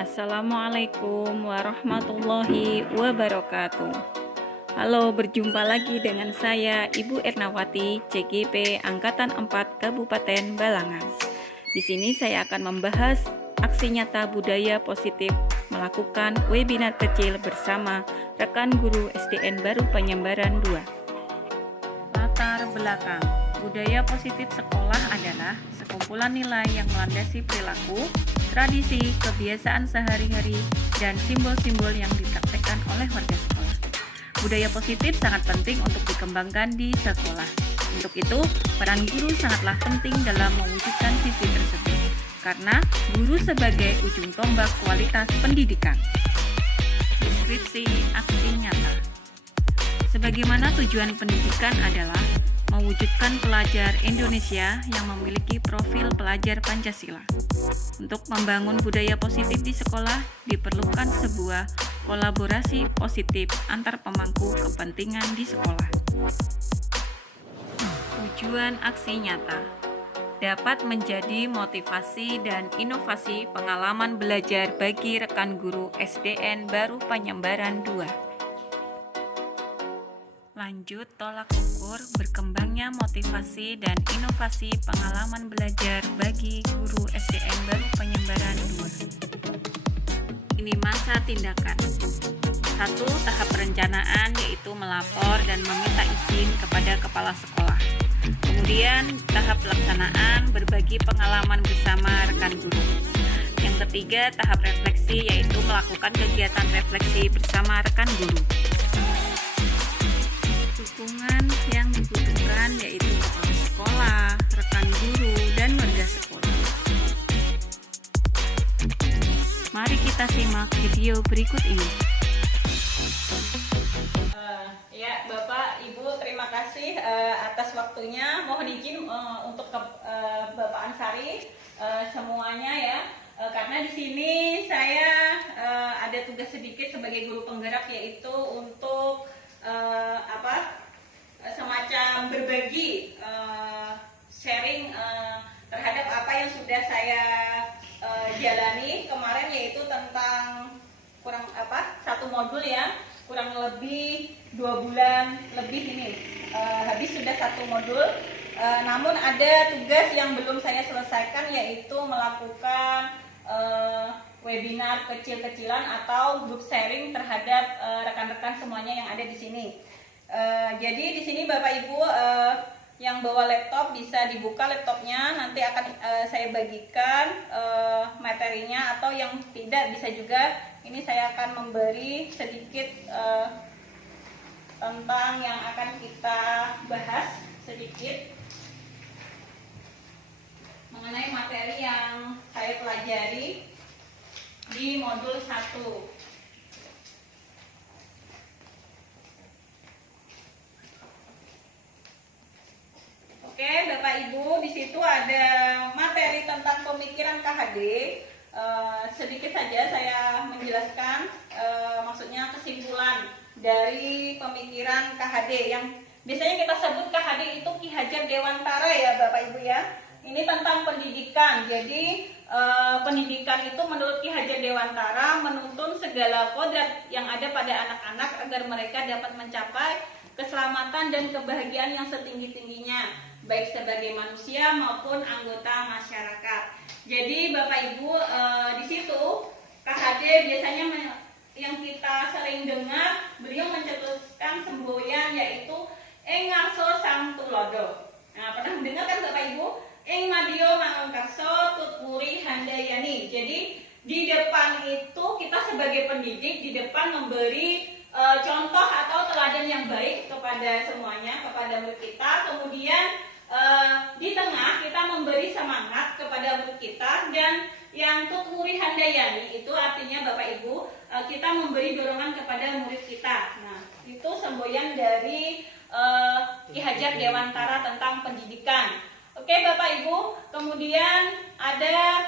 Assalamualaikum warahmatullahi wabarakatuh. Halo, berjumpa lagi dengan saya Ibu Ernawati, CGP Angkatan 4 Kabupaten Balangan. Di sini saya akan membahas aksi nyata budaya positif melakukan webinar kecil bersama rekan guru SDN Baru Penyembaran 2. Latar belakang budaya positif sekolah adalah sekumpulan nilai yang melandasi perilaku, tradisi, kebiasaan sehari-hari, dan simbol-simbol yang dipraktekkan oleh warga sekolah. Budaya positif sangat penting untuk dikembangkan di sekolah. Untuk itu, peran guru sangatlah penting dalam mewujudkan visi tersebut, karena guru sebagai ujung tombak kualitas pendidikan. Deskripsi aksi nyata. Sebagaimana tujuan pendidikan adalah mewujudkan pelajar Indonesia yang memiliki profil pelajar Pancasila. Untuk membangun budaya positif di sekolah, diperlukan sebuah kolaborasi positif antar pemangku kepentingan di sekolah. Tujuan aksi nyata dapat menjadi motivasi dan inovasi pengalaman belajar bagi rekan guru SDN Baru Penyembaran 2. Lanjut tolak ukur berkembangnya motivasi dan inovasi pengalaman belajar bagi guru SDN Baru Penyembaran 2. Ini masa tindakan. 1. Tahap perencanaan, yaitu melapor dan meminta izin kepada kepala sekolah. Kemudian tahap pelaksanaan, berbagi pengalaman bersama rekan guru. Yang ketiga, tahap refleksi, yaitu melakukan kegiatan refleksi bersama rekan guru. Dukungan yang dibutuhkan yaitu kepala sekolah, rekan guru, dan warga sekolah. Mari kita simak video berikut ini. Ya, Bapak, Ibu, terima kasih atas waktunya. Mohon izin untuk Bapak Ansari semuanya ya, karena di sini saya ada tugas sedikit sebagai guru penggerak, yaitu untuk semacam berbagi sharing terhadap apa yang sudah saya jalani kemarin, yaitu tentang satu modul ya, kurang lebih 2 bulan lebih ini habis sudah satu modul. Namun ada tugas yang belum saya selesaikan, yaitu melakukan webinar kecil-kecilan atau group sharing terhadap rekan-rekan semuanya yang ada di sini. Jadi di sini Bapak Ibu yang bawa laptop bisa dibuka laptopnya, nanti akan saya bagikan materinya, atau yang tidak bisa juga ini saya akan memberi sedikit tentang yang akan kita bahas sedikit mengenai materi yang saya pelajari di modul 1. Oke, Bapak Ibu, di situ ada materi tentang pemikiran KHD. Sedikit saja saya menjelaskan, maksudnya kesimpulan dari pemikiran KHD yang biasanya kita sebut KHD itu Ki Hajar Dewantara ya Bapak Ibu ya. Ini tentang pendidikan. Jadi pendidikan itu menurut Ki Hajar Dewantara menuntun segala kodrat yang ada pada anak-anak agar mereka dapat mencapai keselamatan dan kebahagiaan yang setinggi-tingginya, baik sebagai manusia maupun anggota masyarakat. Jadi Bapak Ibu, di situ KHD biasanya yang kita sering dengar, beliau mencetuskan semboyan, yaitu Ing Ngarso Sang Tulodo. Nah, pernah mendengar kan Bapak Ibu? Ing Madio Mangunkarso Tutwuri Handayani. Jadi di depan itu kita sebagai pendidik di depan memberi contoh atau teladan yang baik kepada semuanya, kepada murid kita. Kemudian di tengah kita memberi semangat kepada murid kita, dan yang Tutwuri Handayani itu artinya Bapak Ibu kita memberi dorongan kepada murid kita. Nah, itu semboyan dari Ki Hajar Dewantara tentang pendidikan. Oke Bapak Ibu, kemudian ada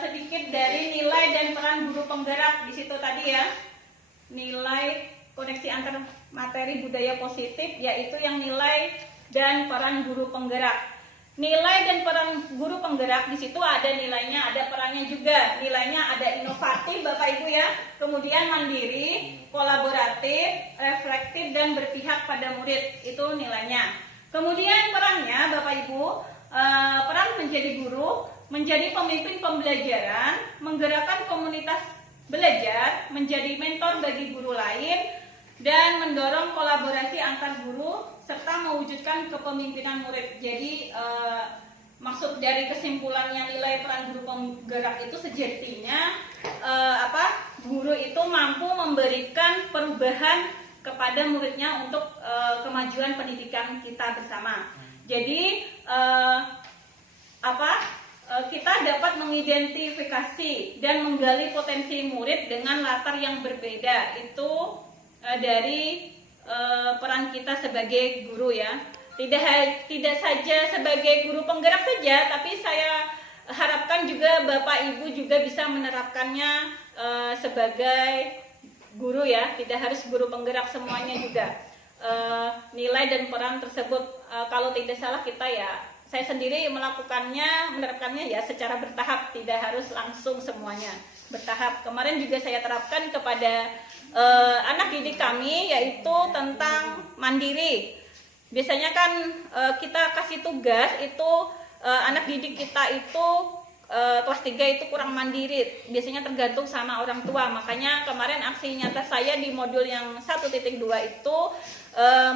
sedikit dari nilai dan peran guru penggerak di situ tadi ya. Nilai koneksi antar materi budaya positif, yaitu yang nilai dan peran guru penggerak. Nilai dan peran guru penggerak di situ ada nilainya, ada perannya juga. Nilainya ada inovasi. Bapak Ibu ya. Kemudian mandiri, kolaboratif, reflektif, dan berpihak pada murid. Itu nilainya. Kemudian perannya Bapak Ibu, peran menjadi guru, menjadi pemimpin pembelajaran, menggerakkan komunitas belajar, menjadi mentor bagi guru lain, dan mendorong kolaborasi antar guru, serta mewujudkan kepemimpinan murid. Jadi maksud dari kesimpulannya nilai peran guru penggerak itu sejatinya guru itu mampu memberikan perubahan kepada muridnya untuk kemajuan pendidikan kita bersama. Jadi kita dapat mengidentifikasi dan menggali potensi murid dengan latar yang berbeda. Itu dari peran kita sebagai guru ya. Tidak saja sebagai guru penggerak saja, tapi saya harapkan juga Bapak Ibu juga bisa menerapkannya sebagai guru ya. Tidak harus guru penggerak semuanya juga. Nilai dan peran tersebut kalau tidak salah kita ya, saya sendiri menerapkannya ya secara bertahap, tidak harus langsung semuanya, bertahap. Kemarin juga saya terapkan kepada anak didik kami, yaitu tentang mandiri. Biasanya kan kita kasih tugas itu anak didik kita itu kelas 3 itu kurang mandiri, biasanya tergantung sama orang tua. Makanya kemarin aksi nyata saya di modul yang 1.2 itu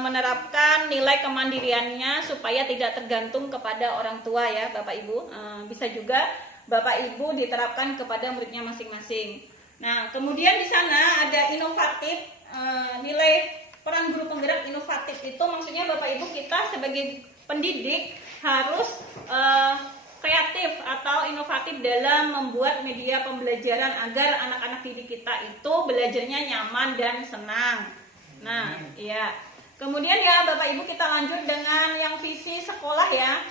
menerapkan nilai kemandiriannya supaya tidak tergantung kepada orang tua ya Bapak Ibu. Bisa juga Bapak Ibu diterapkan kepada muridnya masing-masing. Nah, kemudian di sana ada inovatif, nilai peran guru penggerak inovatif itu maksudnya Bapak Ibu kita sebagai pendidik harus kreatif atau inovatif dalam membuat media pembelajaran agar anak-anak didik kita itu belajarnya nyaman dan senang. Nah, iya. Kemudian ya Bapak Ibu kita lanjut dengan yang visi sekolah ya.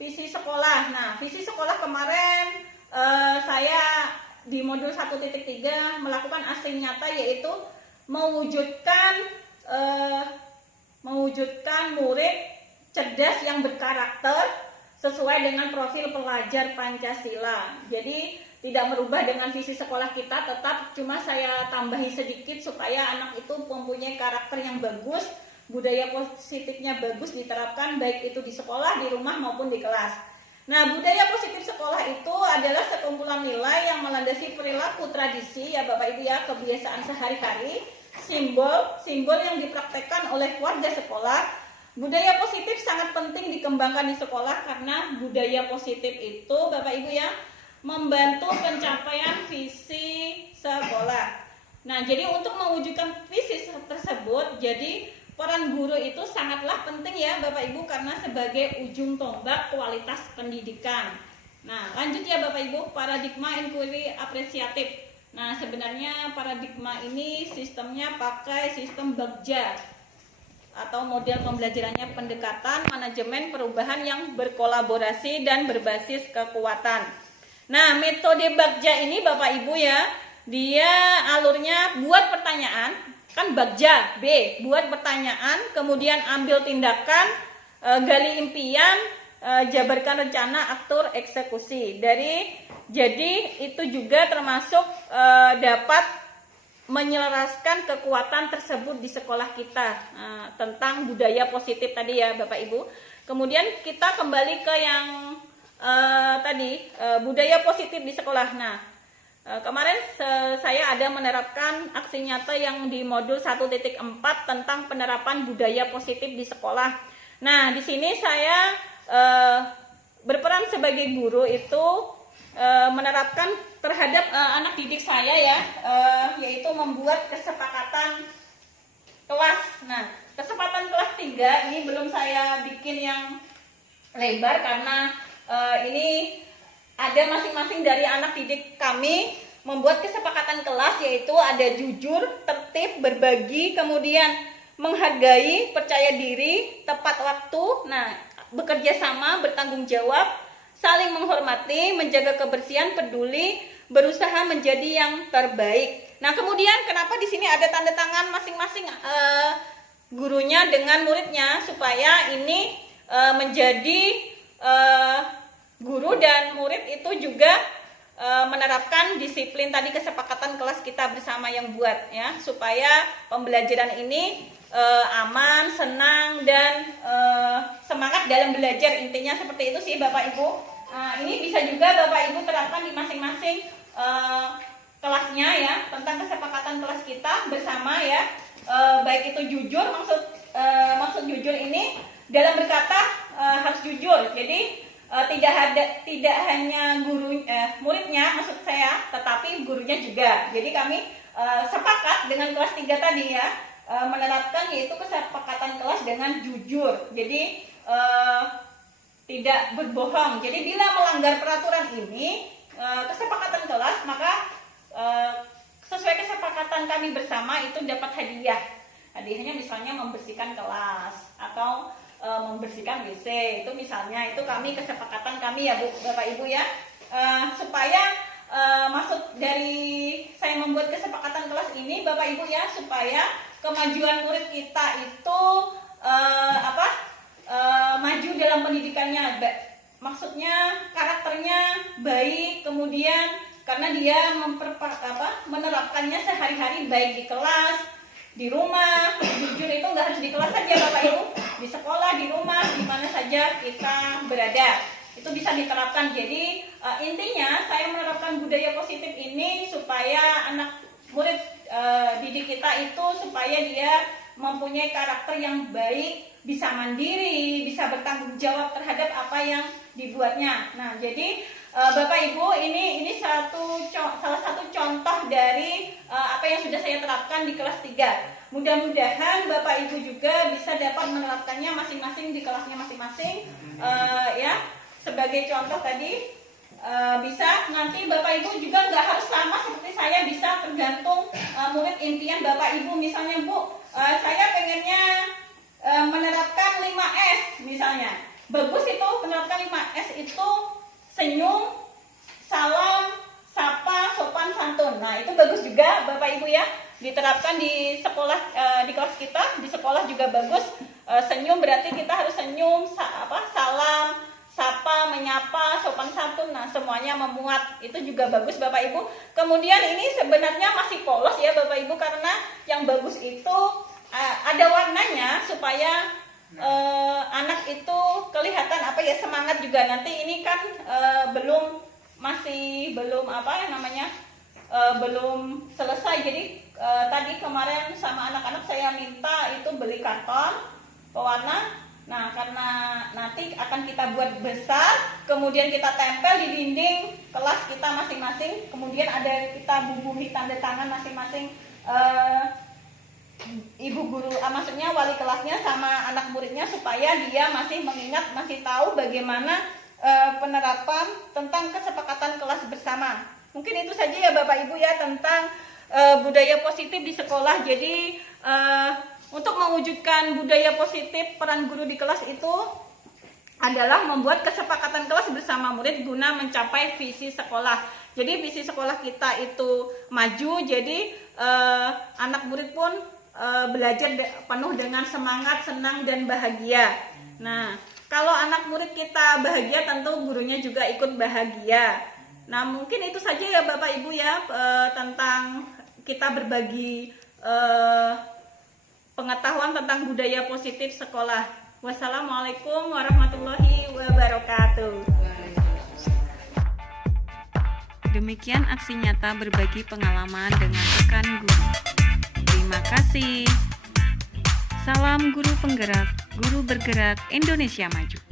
Visi sekolah. Nah, visi sekolah kemarin saya di modul 1.3 melakukan aksi nyata, yaitu mewujudkan murid cerdas yang berkarakter sesuai dengan profil pelajar Pancasila. Jadi tidak merubah dengan visi sekolah kita, tetap cuma saya tambahi sedikit supaya anak itu mempunyai karakter yang bagus, budaya positifnya bagus diterapkan baik itu di sekolah, di rumah maupun di kelas. Nah, budaya positif sekolah itu adalah sekumpulan nilai yang melandasi perilaku tradisi ya Bapak Ibu ya, kebiasaan sehari-hari, simbol yang dipraktekkan oleh warga sekolah. Budaya positif sangat penting dikembangkan di sekolah karena budaya positif itu Bapak Ibu ya membantu pencapaian visi sekolah. Nah, jadi untuk mewujudkan visi tersebut, jadi peran guru itu sangatlah penting ya Bapak Ibu karena sebagai ujung tombak kualitas pendidikan. Nah, lanjut ya Bapak Ibu, paradigma inquiry apresiatif. Nah, sebenarnya paradigma ini sistemnya pakai sistem Bagja atau model pembelajarannya pendekatan manajemen perubahan yang berkolaborasi dan berbasis kekuatan. Nah, metode Bagja ini Bapak Ibu ya, dia alurnya buat pertanyaan, kan Bagja B, buat pertanyaan, kemudian ambil tindakan, gali impian, jabarkan rencana, atur eksekusi. Jadi itu juga termasuk dapat menyelaraskan kekuatan tersebut di sekolah kita, tentang budaya positif tadi ya Bapak Ibu. Kemudian kita kembali ke yang budaya positif di sekolah. Nah, kemarin saya ada menerapkan aksi nyata yang di modul 1.4 tentang penerapan budaya positif di sekolah. Nah, di sini saya berperan sebagai guru itu menerapkan terhadap anak didik saya ya, yaitu membuat kesepakatan kelas. Nah, kesepakatan kelas 3 ini belum saya bikin yang lebar karena ini ada masing-masing dari anak didik kami membuat kesepakatan kelas, yaitu ada jujur, tertib, berbagi, kemudian menghargai, percaya diri, tepat waktu, nah bekerja sama, bertanggung jawab, saling menghormati, menjaga kebersihan, peduli, berusaha menjadi yang terbaik. Nah, kemudian kenapa di sini ada tanda tangan masing-masing gurunya dengan muridnya supaya ini menjadi guru dan murid itu juga menerapkan disiplin tadi, kesepakatan kelas kita bersama yang buat ya, supaya pembelajaran ini aman, senang, dan semangat dalam belajar. Intinya seperti itu sih Bapak Ibu. Ini bisa juga Bapak Ibu terapkan di masing-masing kelasnya ya, tentang kesepakatan kelas kita bersama ya. Baik itu jujur, maksud jujur ini dalam berkata harus jujur. Jadi tidak hanya muridnya maksud saya, tetapi gurunya juga. Jadi kami sepakat dengan kelas 3 tadi ya, menerapkan yaitu kesepakatan kelas dengan jujur. Jadi tidak berbohong. Jadi bila melanggar peraturan ini, kesepakatan kelas, maka sesuai kesepakatan kami bersama itu dapat hadiah. Hadiahnya misalnya membersihkan kelas atau membersihkan WC. Itu misalnya, itu kami kesepakatan kami ya Bapak Ibu ya. Supaya maksud dari saya membuat kesepakatan kelas ini Bapak Ibu ya, supaya kemajuan murid kita itu maju dalam pendidikannya. Maksudnya karakternya baik, kemudian karena dia menerapkannya sehari-hari, baik di kelas, di rumah. Jujur itu nggak harus di kelas saja Bapak Ibu, di sekolah, di rumah, di mana saja kita berada, itu bisa diterapkan. Jadi intinya saya menerapkan budaya positif ini supaya anak murid didik kita itu supaya dia mempunyai karakter yang baik, bisa mandiri, bisa bertanggung jawab terhadap apa yang dibuatnya. Nah, jadi Bapak Ibu, ini salah satu contoh dari apa yang sudah saya terapkan di kelas 3. Mudah-mudahan Bapak Ibu juga bisa dapat menerapkannya masing-masing di kelasnya masing-masing. Ya, sebagai contoh tadi, bisa nanti Bapak Ibu juga nggak harus sama seperti saya, bisa tergantung murid impian Bapak Ibu. Misalnya Bu, saya pengennya menerapkan 5S misalnya. Bagus itu menerapkan 5S itu senyum, salam, sapa, sopan, santun. Nah, itu bagus juga Bapak Ibu ya, diterapkan di sekolah, di kelas kita, di sekolah juga bagus. Senyum berarti kita harus senyum, salam, sapa, menyapa, sopan santun. Nah, semuanya memuat. Itu juga bagus Bapak Ibu. Kemudian ini sebenarnya masih polos ya Bapak Ibu, karena yang bagus itu ada warnanya supaya anak itu kelihatan semangat juga. Nanti ini kan belum selesai. Jadi tadi kemarin sama anak-anak saya minta itu beli karton pewarna. Nah, karena nanti akan kita buat besar, kemudian kita tempel di dinding kelas kita masing-masing, kemudian kita bubuhi tanda tangan masing-masing ibu guru, maksudnya wali kelasnya sama anak muridnya, supaya dia masih mengingat, masih tahu bagaimana penerapan tentang kesepakatan kelas bersama. Mungkin itu saja ya Bapak Ibu ya, tentang budaya positif di sekolah. Jadi untuk mewujudkan budaya positif, peran guru di kelas itu adalah membuat kesepakatan kelas bersama murid guna mencapai visi sekolah. Jadi visi sekolah kita itu maju, jadi anak murid pun belajar penuh dengan semangat, senang, dan bahagia. Nah, kalau anak murid kita bahagia, tentu gurunya juga ikut bahagia. Nah, mungkin itu saja ya Bapak Ibu ya, tentang kita berbagi pengetahuan tentang budaya positif sekolah. Wassalamualaikum warahmatullahi wabarakatuh. Demikian aksi nyata berbagi pengalaman dengan rekan guru. Terima kasih. Salam guru penggerak, guru bergerak Indonesia maju.